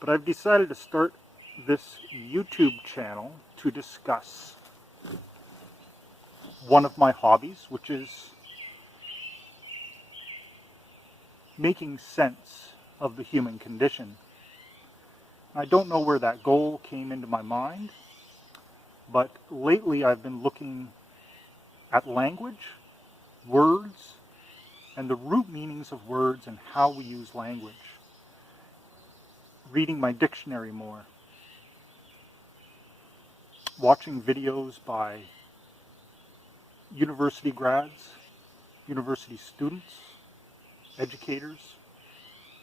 But I've decided to start this YouTube channel to discuss one of my hobbies, which is making sense of the human condition. I don't know where that goal came into my mind, but lately I've been looking at language, words, and the root meanings of words and how we use language. Reading my dictionary more. Watching videos by university grads, university students, educators.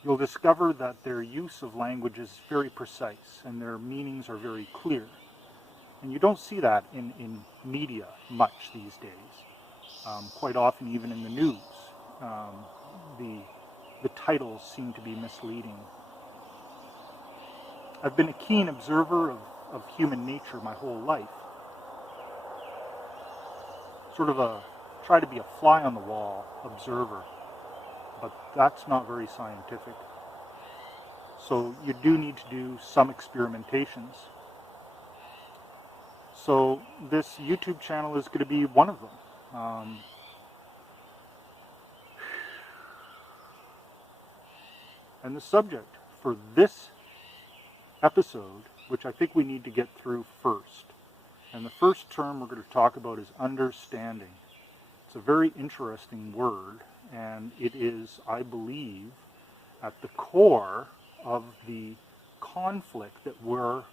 You'll discover that their use of language is very precise and their meanings are very clear. And you don't see that in media much these days. Quite often, even in the news, the titles seem to be misleading. I've been a keen observer of human nature my whole life. Sort of try to be a fly on the wall observer, but that's not very scientific. So you do need to do some experimentations. So this YouTube channel is going to be one of them. And the subject for this episode, which I think we need to get through first, and the first term we're going to talk about is understanding. It's a very interesting word, and it is, I believe, at the core of the conflict that we're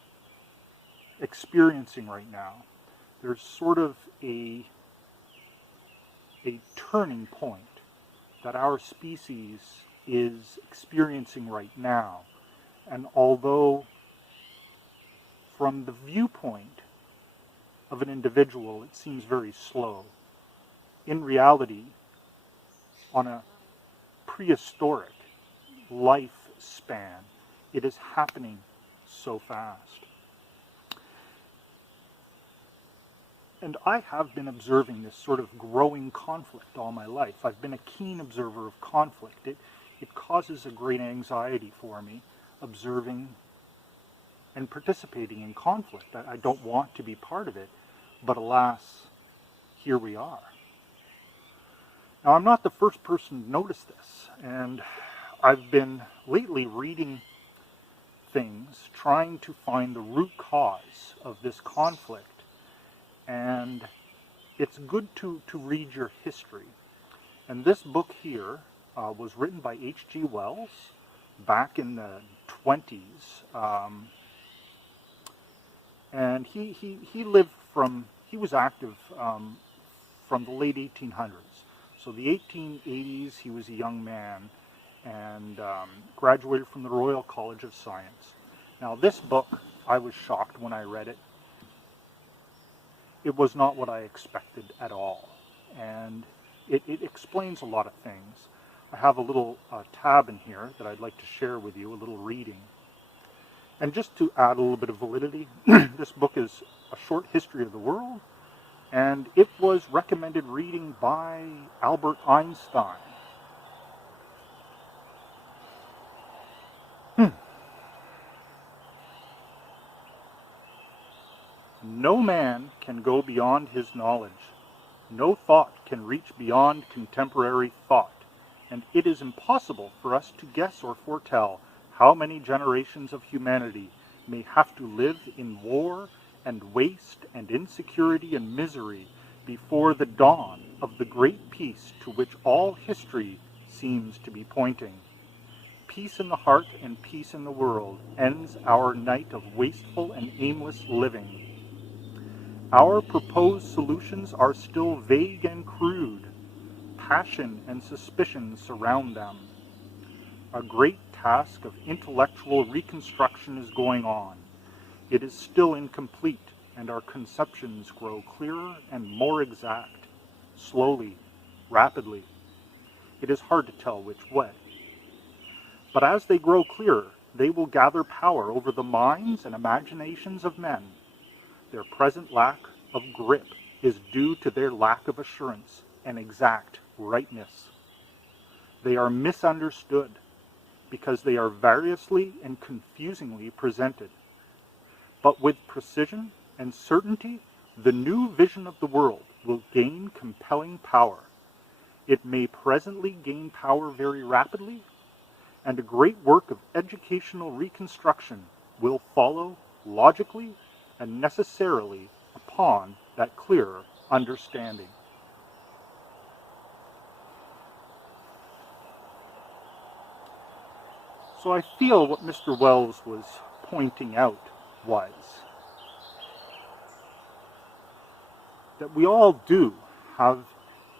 experiencing right now. There's sort of a turning point that our species is experiencing right now. And although from the viewpoint of an individual it seems very slow, in reality, on a prehistoric lifespan, it is happening so fast. And I have been observing this sort of growing conflict all my life. I've been a keen observer of conflict. It causes a great anxiety for me, observing and participating in conflict. I don't want to be part of it, but alas, here we are. Now, I'm not the first person to notice this, and I've been lately reading things, trying to find the root cause of this conflict. And it's good to read your history. And this book here was written by H.G. Wells back in the 20s. And he was active from the late 1800s. So the 1880s, he was a young man and graduated from the Royal College of Science. Now this book, I was shocked when I read it. It was not what I expected at all, and it explains a lot of things. I have a little tab in here that I'd like to share with you, a little reading. And just to add a little bit of validity, this book is A Short History of the World, and it was recommended reading by Albert Einstein. No man can go beyond his knowledge. No thought can reach beyond contemporary thought, and it is impossible for us to guess or foretell how many generations of humanity may have to live in war and waste and insecurity and misery before the dawn of the great peace to which all history seems to be pointing. Peace in the heart and peace in the world ends our night of wasteful and aimless living. Our proposed solutions are still vague and crude. Passion and suspicion surround them. A great task of intellectual reconstruction is going on. It is still incomplete, and our conceptions grow clearer and more exact, slowly, rapidly. It is hard to tell which way. But as they grow clearer, they will gather power over the minds and imaginations of men. Their present lack of grip is due to their lack of assurance and exact rightness. They are misunderstood. because they are variously and confusingly presented. But with precision and certainty, the new vision of the world will gain compelling power. It may presently gain power very rapidly, and a great work of educational reconstruction will follow logically and necessarily upon that clearer understanding. So I feel what Mr. Wells was pointing out was that we all do have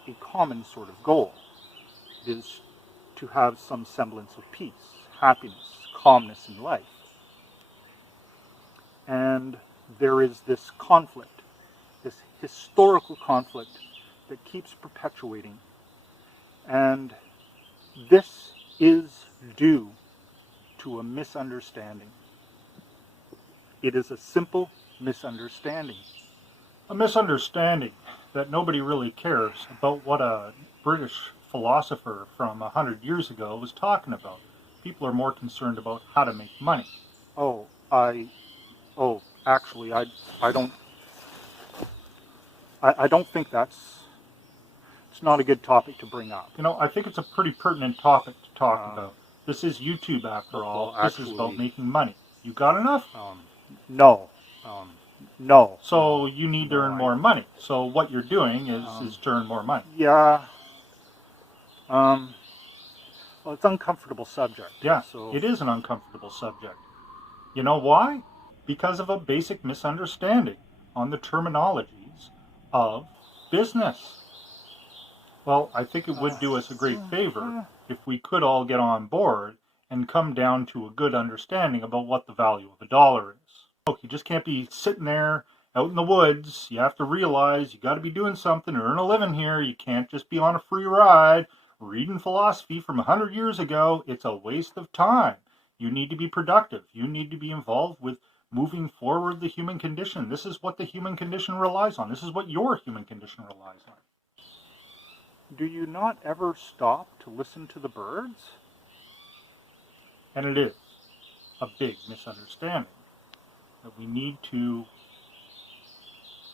a common sort of goal. It is to have some semblance of peace, happiness, calmness in life. And there is this conflict, this historical conflict that keeps perpetuating. And this is due to a misunderstanding. It is a simple misunderstanding. A misunderstanding that nobody really cares about what a British philosopher from 100 years ago was talking about. People are more concerned about how to make money. Actually, I don't think it's not a good topic to bring up. You know, I think it's a pretty pertinent topic to talk about. This is YouTube, after all. This is about making money. You got enough? No. So you need to earn more money. So what you're doing is to earn more money. Yeah. Well, it's an uncomfortable subject. Yeah, so it is an uncomfortable subject. You know why? Because of a basic misunderstanding on the terminologies of business. Well, I think it would do us a great favor if we could all get on board and come down to a good understanding about what the value of a dollar is. You just can't be sitting there out in the woods. You have to realize you got to be doing something to earn a living here. You can't just be on a free ride reading philosophy from 100 years ago. It's a waste of time. You need to be productive. You need to be involved with moving forward the human condition. This is what the human condition relies on. This is what your human condition relies on. Do you not ever stop to listen to the birds? And it is a big misunderstanding that we need to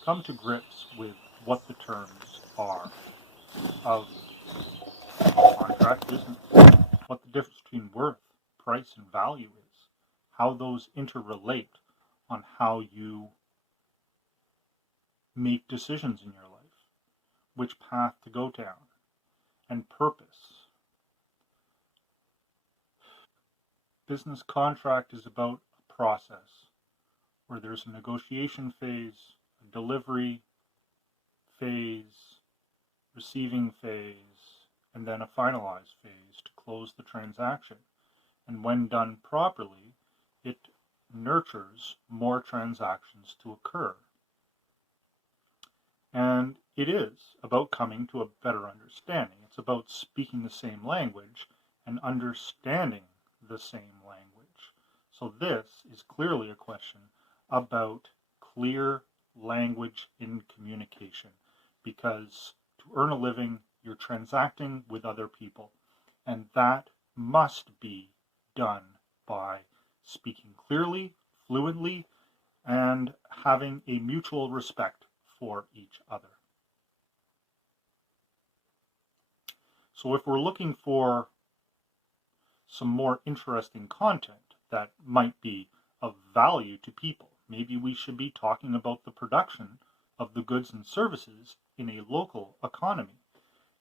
come to grips with what the terms are of contract business, what the difference between worth, price, and value is, how those interrelate on how you make decisions in your life, which path to go down, and purpose. Business contract is about a process where there's a negotiation phase, a delivery phase, receiving phase, and then a finalized phase to close the transaction. And when done properly, it nurtures more transactions to occur. And it is about coming to a better understanding. It's about speaking the same language and understanding the same language. So this is clearly a question about clear language in communication, because to earn a living, you're transacting with other people, and that must be done by speaking clearly, fluently, and having a mutual respect for each other. So if we're looking for some more interesting content that might be of value to people, maybe we should be talking about the production of the goods and services in a local economy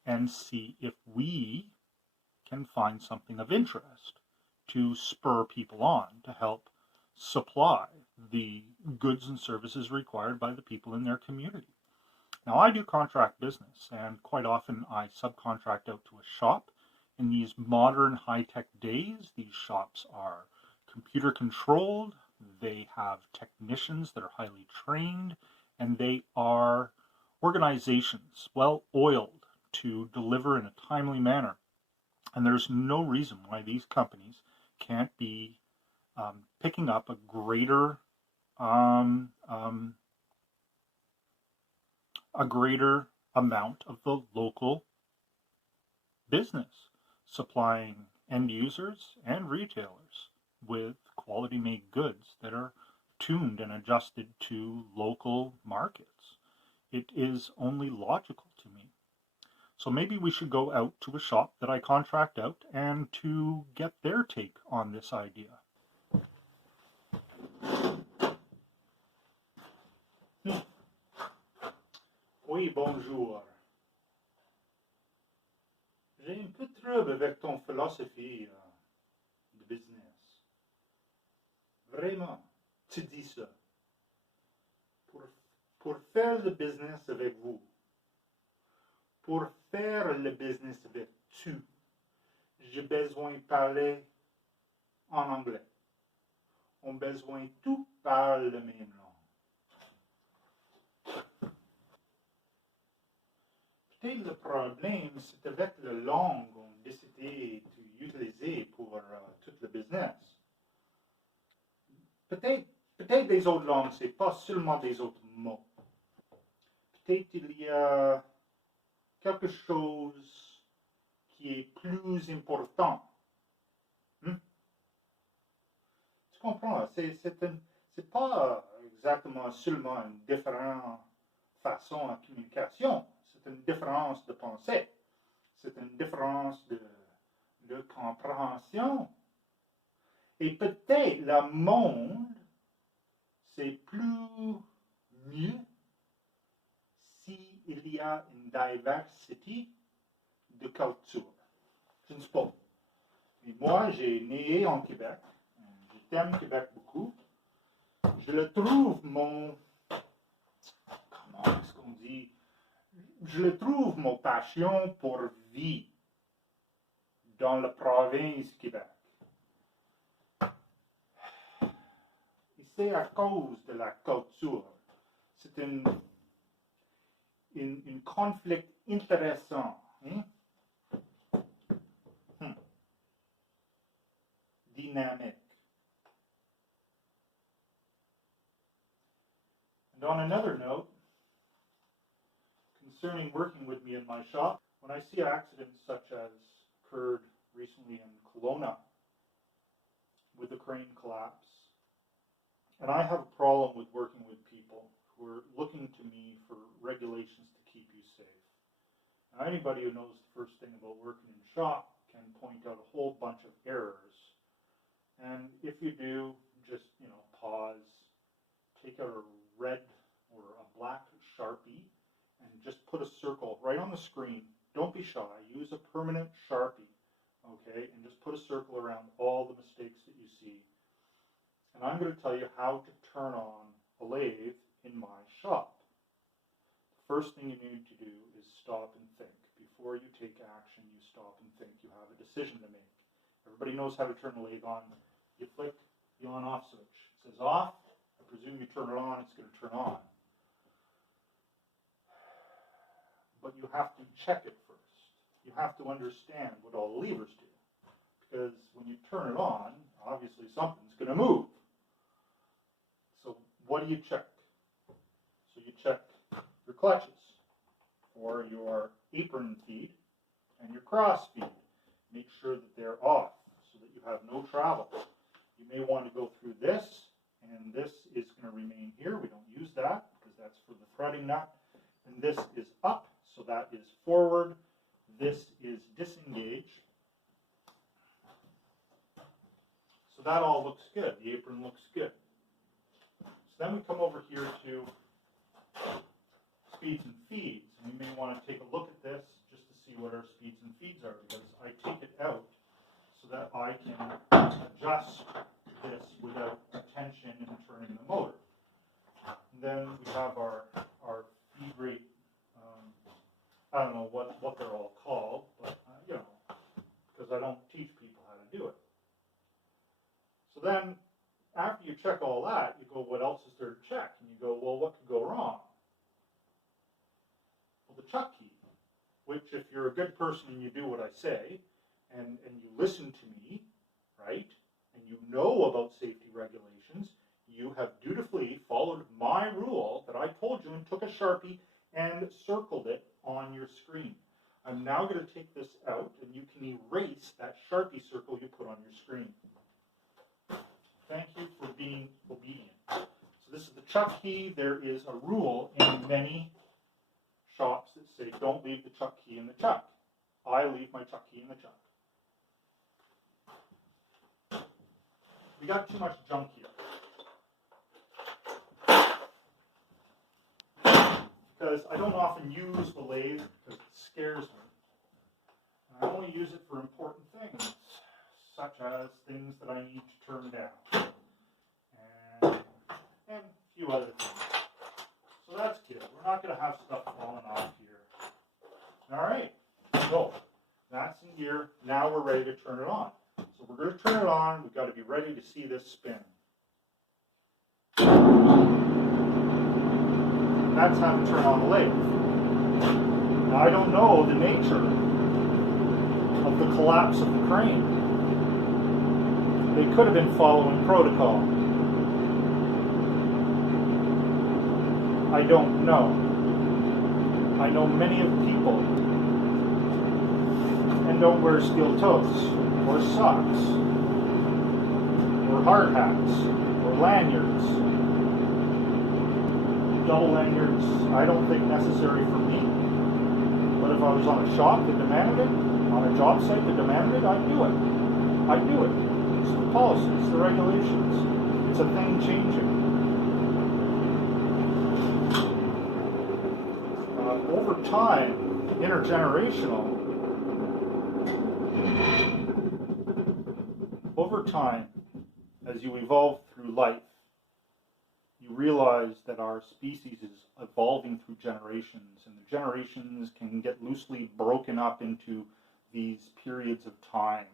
and see if we can find something of interest to spur people on to help supply the goods and services required by the people in their community. Now, I do contract business, and quite often I subcontract out to a shop. In these modern high-tech days, these shops are computer controlled, they have technicians that are highly trained, and they are organizations well oiled to deliver in a timely manner. And there's no reason why these companies can't be picking up a greater amount of the local business, supplying end users and retailers with quality made goods that are tuned and adjusted to local markets. It is only logical to me. So maybe we should go out to a shop that I contract out and to get their take on this idea. Oui, bonjour. J'ai un peu de trouble avec ton philosophie de business. Vraiment, tu dis ça. Pour faire le business avec vous, pour faire le business avec tu, j'ai besoin de parler en anglais. On a besoin tout parler la même langue. Peut-être le problème, c'est avec la langue qu'on a décidé d'utiliser pour tout le business. Peut-être des autres langues, c'est pas seulement des autres mots. Peut-être il y a quelque chose qui est plus important. Tu comprends? C'est pas exactement seulement une différente façon de communication. C'est une différence de pensée. C'est une différence de compréhension. Et peut-être le monde, c'est plus mieux s'il y a une diversité de culture. Je ne sais pas. Et moi, j'ai né en Québec. Je t'aime Québec beaucoup. Je le trouve comment est-ce qu'on dit? Je le trouve mon passion pour vivre dans la province Québec. Et c'est à cause de la culture. C'est un conflit intéressant. Dynamique. And on another note, concerning working with me in my shop, when I see accidents such as occurred recently in Kelowna with the crane collapse, and I have a problem with working with people who are looking to me for regulations to keep you safe. Now, anybody who knows the first thing about working in shop can point out a whole bunch of errors. And if you do, just, pause, take out a red or a black Sharpie, and just put a circle right on the screen. Don't be shy. Use a permanent Sharpie, okay? And just put a circle around all the mistakes that you see. And I'm going to tell you how to turn on a lathe in my shop. The first thing you need to do is stop and think. Before you take action, you stop and think. You have a decision to make. Everybody knows how to turn the lathe on. You flick the on-off switch. It says off. I presume you turn it on, it's going to turn on. But you have to check it first. You have to understand what all the levers do. Because when you turn it on, obviously something's going to move. So what do you check? So you check your clutches for your apron feed and your cross feed. Make sure that they're off so that you have no travel. You may want to go through this, and this is going to remain here. We don't use that because that's for the threading nut. And this is up, so that is forward. This is disengaged. So that all looks good. The apron looks good. So then we come over here to speeds and feeds. And we may want to take a look at this just to see what our speeds and feeds are, because I take it out so that I can adjust this without tension and turning the motor. And then we have our feed rate. I don't know what they're all called, but because I don't teach people how to do it. So then, after you check all that, you go, what else is there to check? And you go, well, what could go wrong? Well, the chuck key, which if you're a good person and you do what I say, and you listen to me, right, and you know about safety regulations, you have dutifully followed my rule that I told you and took a Sharpie and circled it on your screen. I'm now going to take this out, and you can erase that Sharpie circle you put on your screen. Thank you for being obedient. So this is the chuck key. There is a rule in many shops that say don't leave the chuck key in the chuck. I leave my chuck key in the chuck. We got too much junk here. Because I don't often use the lathe because it scares me. I only use it for important things, such as things that I need to turn down. And a few other things. So that's good. We're not going to have stuff falling off here. All right. So that's in gear. Now we're ready to turn it on. So we're going to turn it on. We've got to be ready to see this spin. That's how to turn on the lathe. Now I don't know the nature of the collapse of the crane. They could have been following protocol. I don't know. I know many of the people and don't wear steel toes or socks or hard hats or lanyards. Double lanyards, I don't think necessary for me. But if I was on a shop that demanded it, on a job site that demanded it, I'd do it. I'd do it. It's the policy, it's the regulations. It's a thing changing. Over time, intergenerational, over time, as you evolve through life, you realize that our species is evolving through generations, and the generations can get loosely broken up into these periods of time.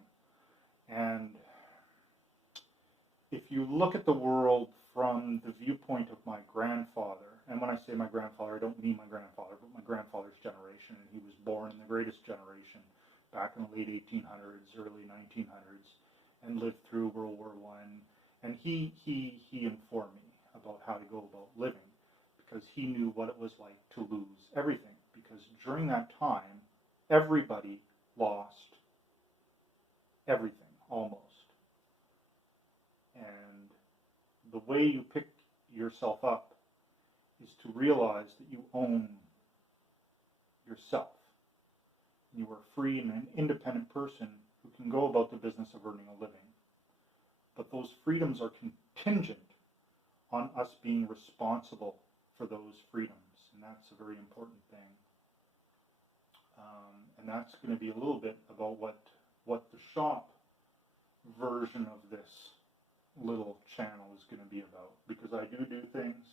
And if you look at the world from the viewpoint of my grandfather, and when I say my grandfather, I don't mean my grandfather, but my grandfather's generation, and he was born in the greatest generation back in the late 1800s, early 1900s, and lived through World War I, and he informed me about how to go about living, because he knew what it was like to lose everything, because during that time, everybody lost everything, almost. And the way you pick yourself up is to realize that you own yourself. You are free and an independent person who can go about the business of earning a living. But those freedoms are contingent on us being responsible for those freedoms, and that's a very important thing. And that's going to be a little bit about what the shop version of this little channel is going to be about, because I do things,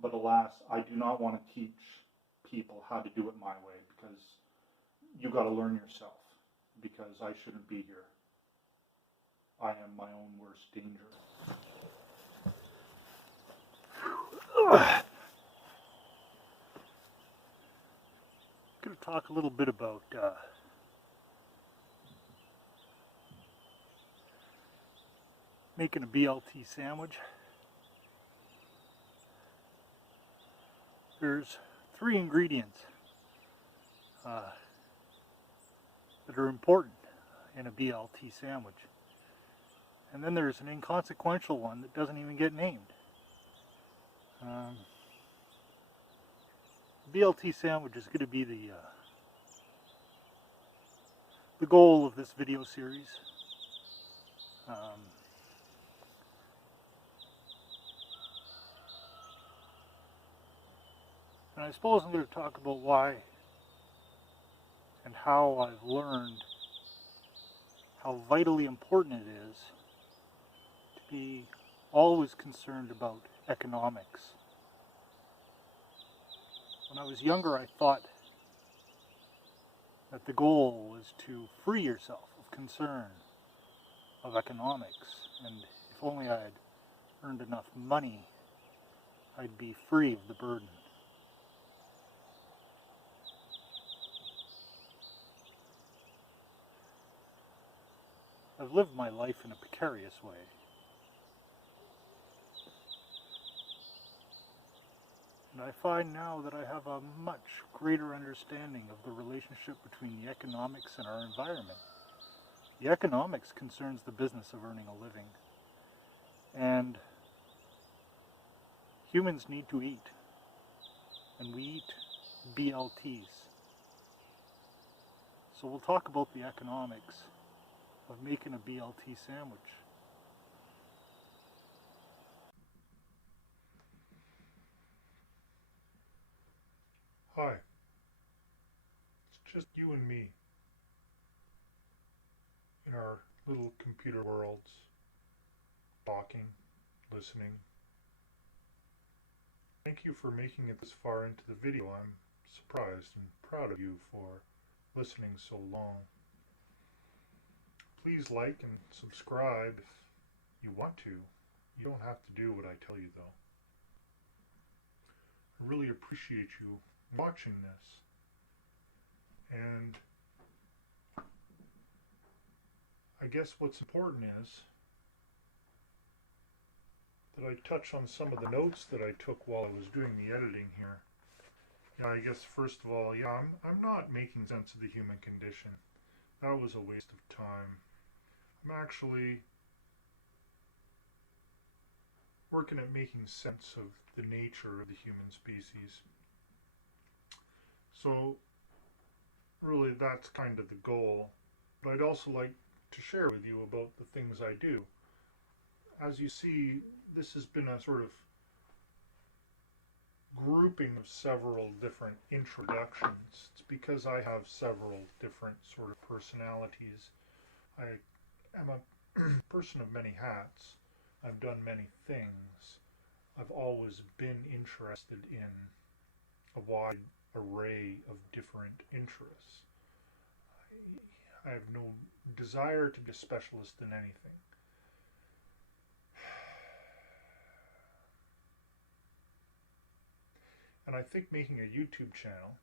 but alas, I do not want to teach people how to do it my way, because you got to learn yourself, because I shouldn't be here. I am my own worst danger. I'm going to talk a little bit about making a BLT sandwich. There's 3 ingredients that are important in a BLT sandwich. And then there's an inconsequential one that doesn't even get named. BLT sandwich is going to be the goal of this video series. And I suppose I'm going to talk about why and how I've learned how vitally important it is to be always concerned about economics. When I was younger, I thought that the goal was to free yourself of concern of economics, and if only I had earned enough money, I'd be free of the burden. I've lived my life in a precarious way. And I find now that I have a much greater understanding of the relationship between the economics and our environment. The economics concerns the business of earning a living. And humans need to eat. And we eat BLTs. So we'll talk about the economics of making a BLT sandwich. Hi. It's just you and me in our little computer worlds, talking, listening. Thank you for making it this far into the video. I'm surprised and proud of you for listening so long. Please like and subscribe if you want to. You don't have to do what I tell you though. I really appreciate you watching this. And I guess what's important is that I touch on some of the notes that I took while I was doing the editing here. Yeah, I guess first of all, I'm not making sense of the human condition. That was a waste of time. I'm actually working at making sense of the nature of the human species. So really that's kind of the goal. But I'd also like to share with you about the things I do. As you see, this has been a sort of grouping of several different introductions. It's because I have several different sort of personalities. I am a person of many hats. I've done many things. I've always been interested in a wide array of different interests. I have no desire to be a specialist in anything. And I think making a YouTube channel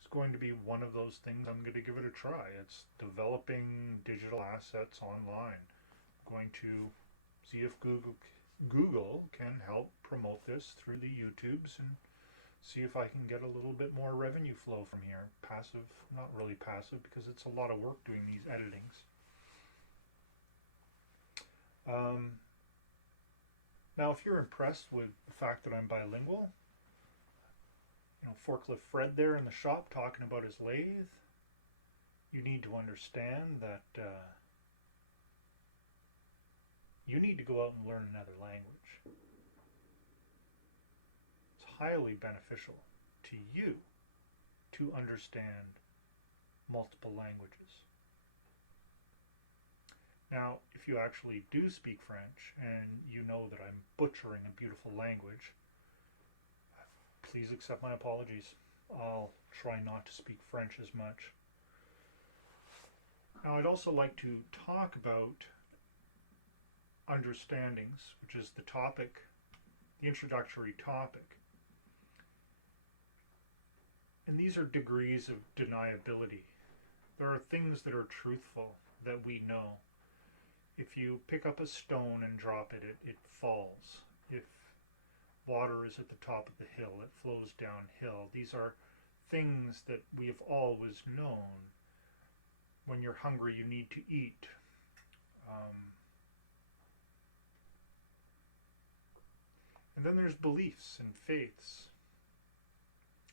is going to be one of those things. I'm going to give it a try. It's developing digital assets online. I'm going to see if Google can help promote this through the YouTubes and see if I can get a little bit more revenue flow from here. Passive, not really passive, because it's a lot of work doing these editings. Now, if you're impressed with the fact that I'm bilingual, Forklift Fred there in the shop talking about his lathe, you need to understand that you need to go out and learn another language. It's highly beneficial to you to understand multiple languages. Now, if you actually do speak French and you know that I'm butchering a beautiful language, please accept my apologies. I'll try not to speak French as much. Now, I'd also like to talk about understandings, which is the topic, the introductory topic. And these are degrees of deniability. There are things that are truthful that we know. If you pick up a stone and drop it, it falls. If water is at the top of the hill, it flows downhill. These are things that we have always known. When you're hungry, you need to eat. And then there's beliefs and faiths.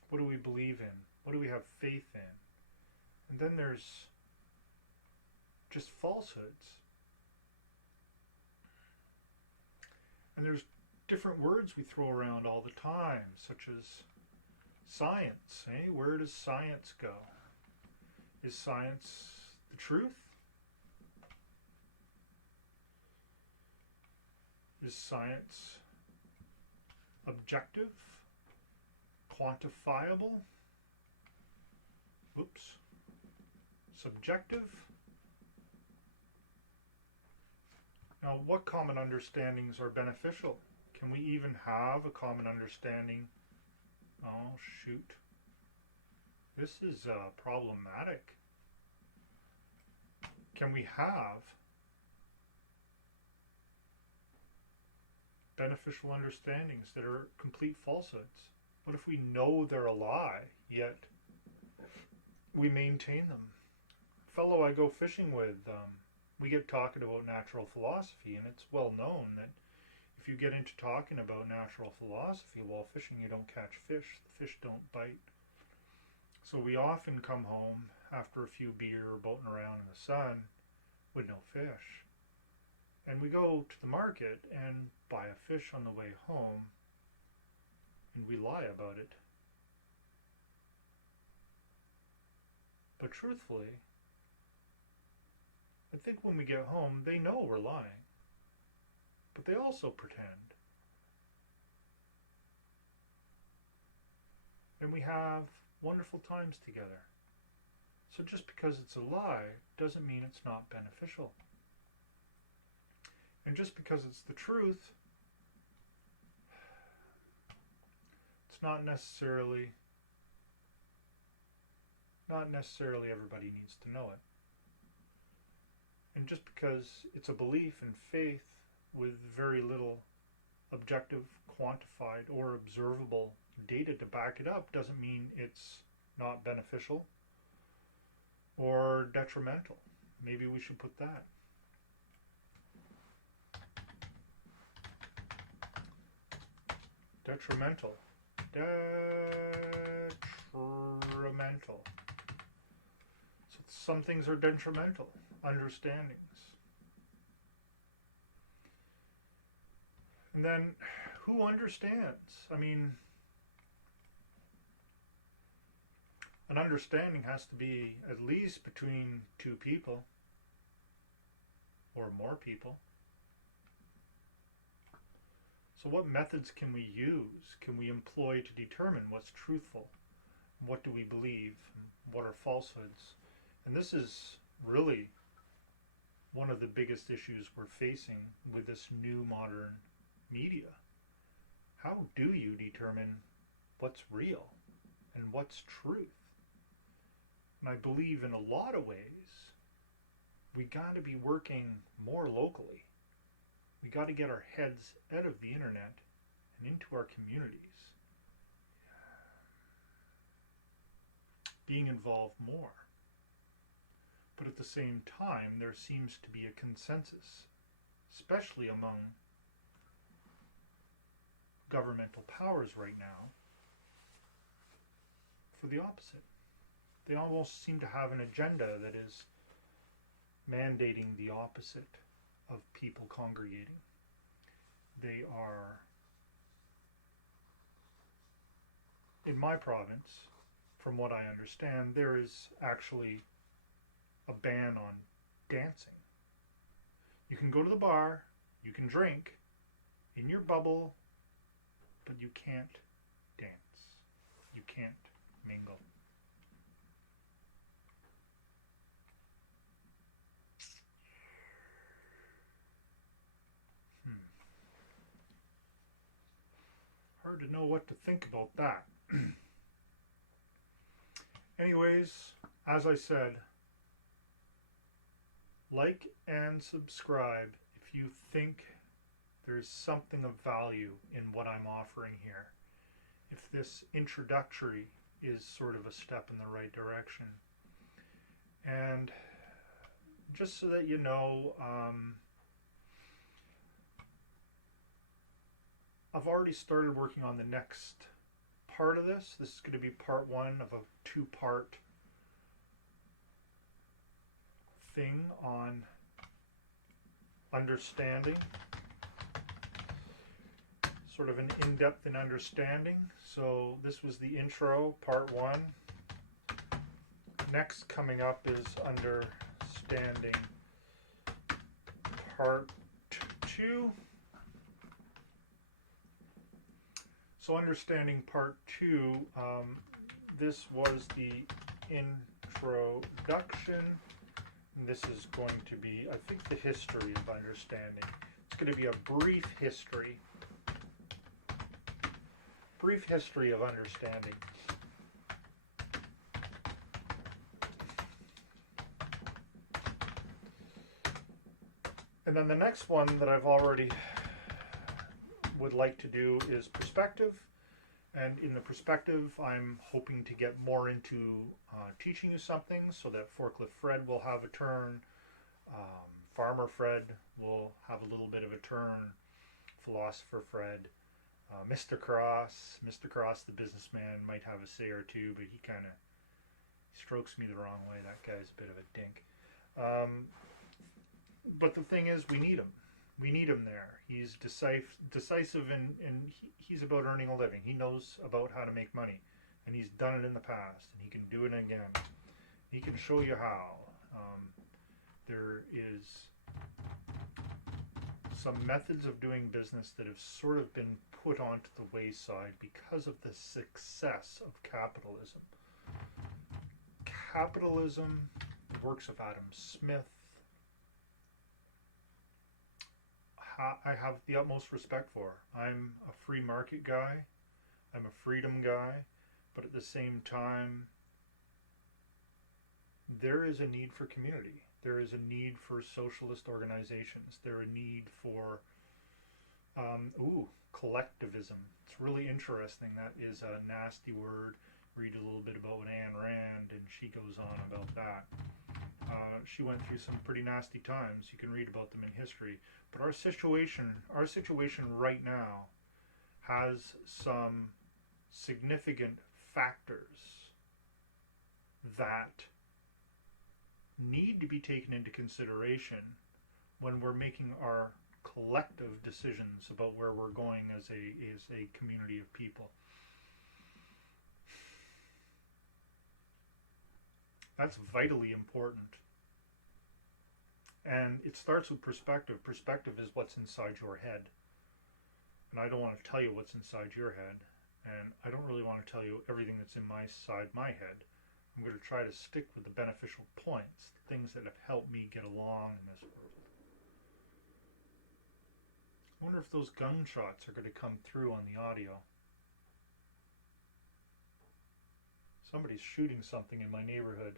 What do we believe in? What do we have faith in? And then there's just falsehoods. And there's different words we throw around all the time, such as science. Where does science go? Is science the truth? Is science objective? Quantifiable? Oops. Subjective? Now, what common understandings are beneficial? Can we even have a common understanding? Oh, shoot. This is problematic. Can we have beneficial understandings that are complete falsehoods? What if we know they're a lie, yet we maintain them? Fellow I go fishing with, we get talking about natural philosophy, and it's well known that if you get into talking about natural philosophy while fishing, you don't catch fish. The fish don't bite. So we often come home after a few beer boating around in the sun with no fish. And we go to the market and buy a fish on the way home, and we lie about it. But truthfully, I think when we get home, they know we're lying. But they also pretend. And we have wonderful times together. So just because it's a lie doesn't mean it's not beneficial. And just because it's the truth, it's not necessarily everybody needs to know it. And just because it's a belief and faith with very little objective, quantified, or observable data to back it up doesn't mean it's not beneficial or detrimental. Maybe we should put that. Detrimental. Detrimental. So some things are detrimental. Understandings. And then, who understands? I mean, an understanding has to be at least between two people or more people. So what methods can we use, can we employ to determine what's truthful? What do we believe? What are falsehoods? And this is really one of the biggest issues we're facing with this new modern media. How do you determine what's real and what's truth? And I believe in a lot of ways we got to be working more locally. We got to get our heads out of the internet and into our communities. Being involved more. But at the same time, there seems to be a consensus, especially among governmental powers right now, for the opposite. They almost seem to have an agenda that is mandating the opposite of people congregating. They are, in my province, from what I understand, there is actually a ban on dancing. You can go to the bar, you can drink in your bubble, but you can't dance. You can't mingle. Hard to know what to think about that. Anyways, as I said, like and subscribe if you think there's something of value in what I'm offering here. If this introductory is sort of a step in the right direction. And just so that you know, I've already started working on the next part of this. This is going to be part one of a two-part thing on understanding. Sort of an in-depth in understanding. So this was the intro, part one. Next coming up is understanding part two. So understanding part two, this was the introduction. And this is going to be, I think, the history of understanding. It's going to be a brief history. Brief history of understanding. And then the next one that I've already would like to do is perspective. And in the perspective, I'm hoping to get more into teaching you something so that Forklift Fred will have a turn. Farmer Fred will have a little bit of a turn. Philosopher Fred. Mr. Cross the businessman, might have a say or two, but he kind of strokes me the wrong way. That guy's a bit of a dink. But the thing is, we need him. We need him there. He's decisive, and he's about earning a living. He knows about how to make money, and he's done it in the past, and he can do it again. He can show you how. There is some methods of doing business that have sort of been put onto the wayside because of the success of capitalism. Capitalism, the works of Adam Smith, I have the utmost respect for. I'm a free market guy. I'm a freedom guy. But at the same time, there is a need for community. There is a need for socialist organizations. There is a need for collectivism. It's really interesting. That is a nasty word. Read a little bit about Ayn Rand, and she goes on about that. She went through some pretty nasty times. You can read about them in history. But our situation right now has some significant factors that need to be taken into consideration when we're making our collective decisions about where we're going as a community of people. That's vitally important. And it starts with perspective. Perspective is what's inside your head. And I don't want to tell you what's inside your head. And I don't really want to tell you everything that's inside my head. I'm going to try to stick with the beneficial points, things that have helped me get along in this world. I wonder if those gunshots are going to come through on the audio. Somebody's shooting something in my neighborhood.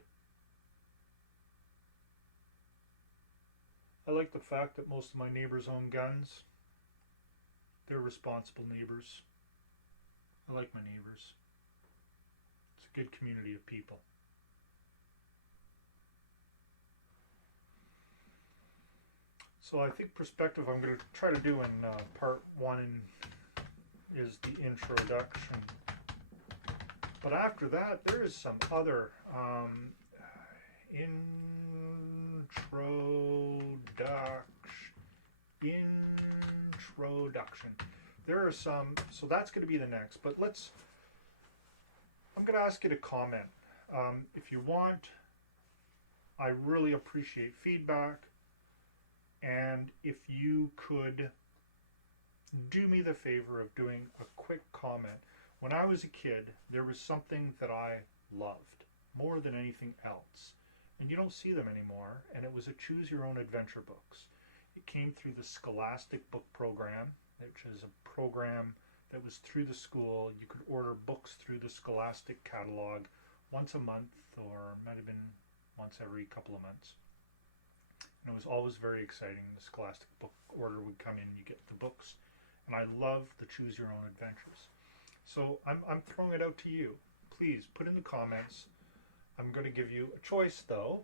I like the fact that most of my neighbors own guns. They're responsible neighbors. I like my neighbors. It's a good community of people. So I think perspective I'm going to try to do in part one is the introduction. But after that, there is some other introduction. There are some, so that's going to be the next. But I'm going to ask you to comment. If you want, I really appreciate feedback. And if you could do me the favor of doing a quick comment. When I was a kid, there was something that I loved more than anything else. And you don't see them anymore. And it was a Choose Your Own Adventure books. It came through the Scholastic Book Program, which is a program that was through the school. You could order books through the Scholastic catalog once a month, or might have been once every couple of months. And it was always very exciting. The Scholastic book order would come in, you get the books. And I love the Choose Your Own Adventures. So I'm throwing it out to you. Please put in the comments. I'm going to give you a choice, though,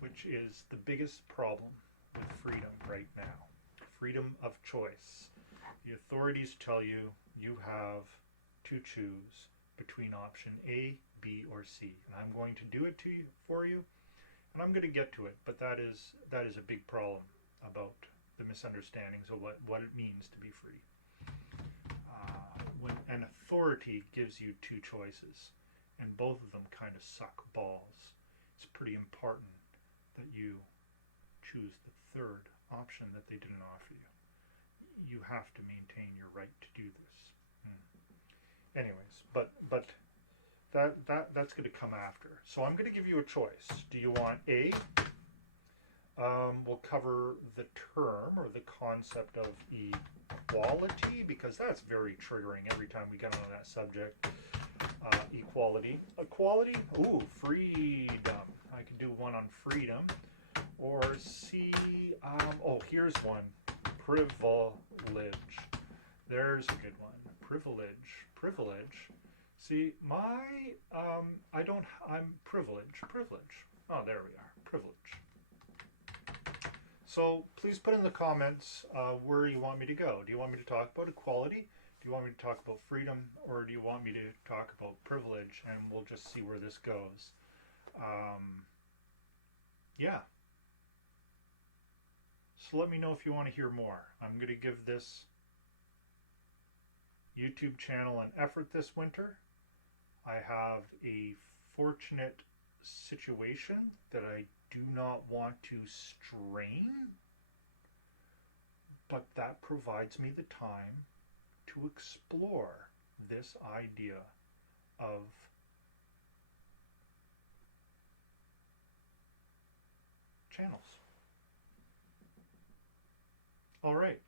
which is the biggest problem with freedom right now. Freedom of choice. The authorities tell you you have to choose between option A, B, or C. And I'm going to do it for you. And I'm going to get to it, but that is a big problem about the misunderstandings of what it means to be free. When an authority gives you two choices, and both of them kind of suck balls, it's pretty important that you choose the third option that they didn't offer you. You have to maintain your right to do this. Anyways, but that's going to come after. So I'm going to give you a choice. Do you want A? We'll cover the term or the concept of equality, because that's very triggering every time we get on that subject. Equality. Equality? Ooh, freedom. I could do one on freedom. Or C, here's one. Privilege. There's a good one. Privilege. Privilege. See, I'm privilege. Privilege. Oh, there we are. Privilege. So please put in the comments where you want me to go. Do you want me to talk about equality? Do you want me to talk about freedom? Or do you want me to talk about privilege? And we'll just see where this goes. Yeah. So let me know if you want to hear more. I'm going to give this YouTube channel an effort this winter. I have a fortunate situation that I do not want to strain, but that provides me the time to explore this idea of channels. All right.